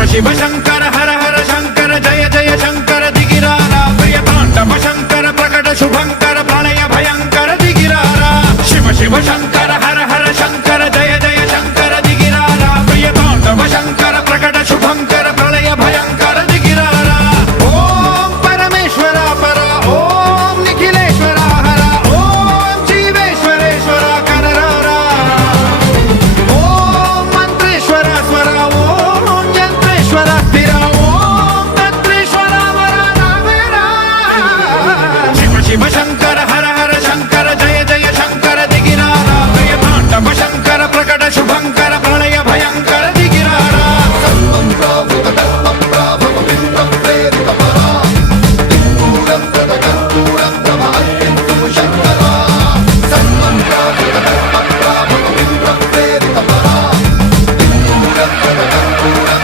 शिव शंकर हर हर शंकर जय जय शंकर दिगिरारा प्रिय तांडव शंकर प्रकट शुभंकर प्रलय भयंकर दिगिरारा शिव शिव शंकर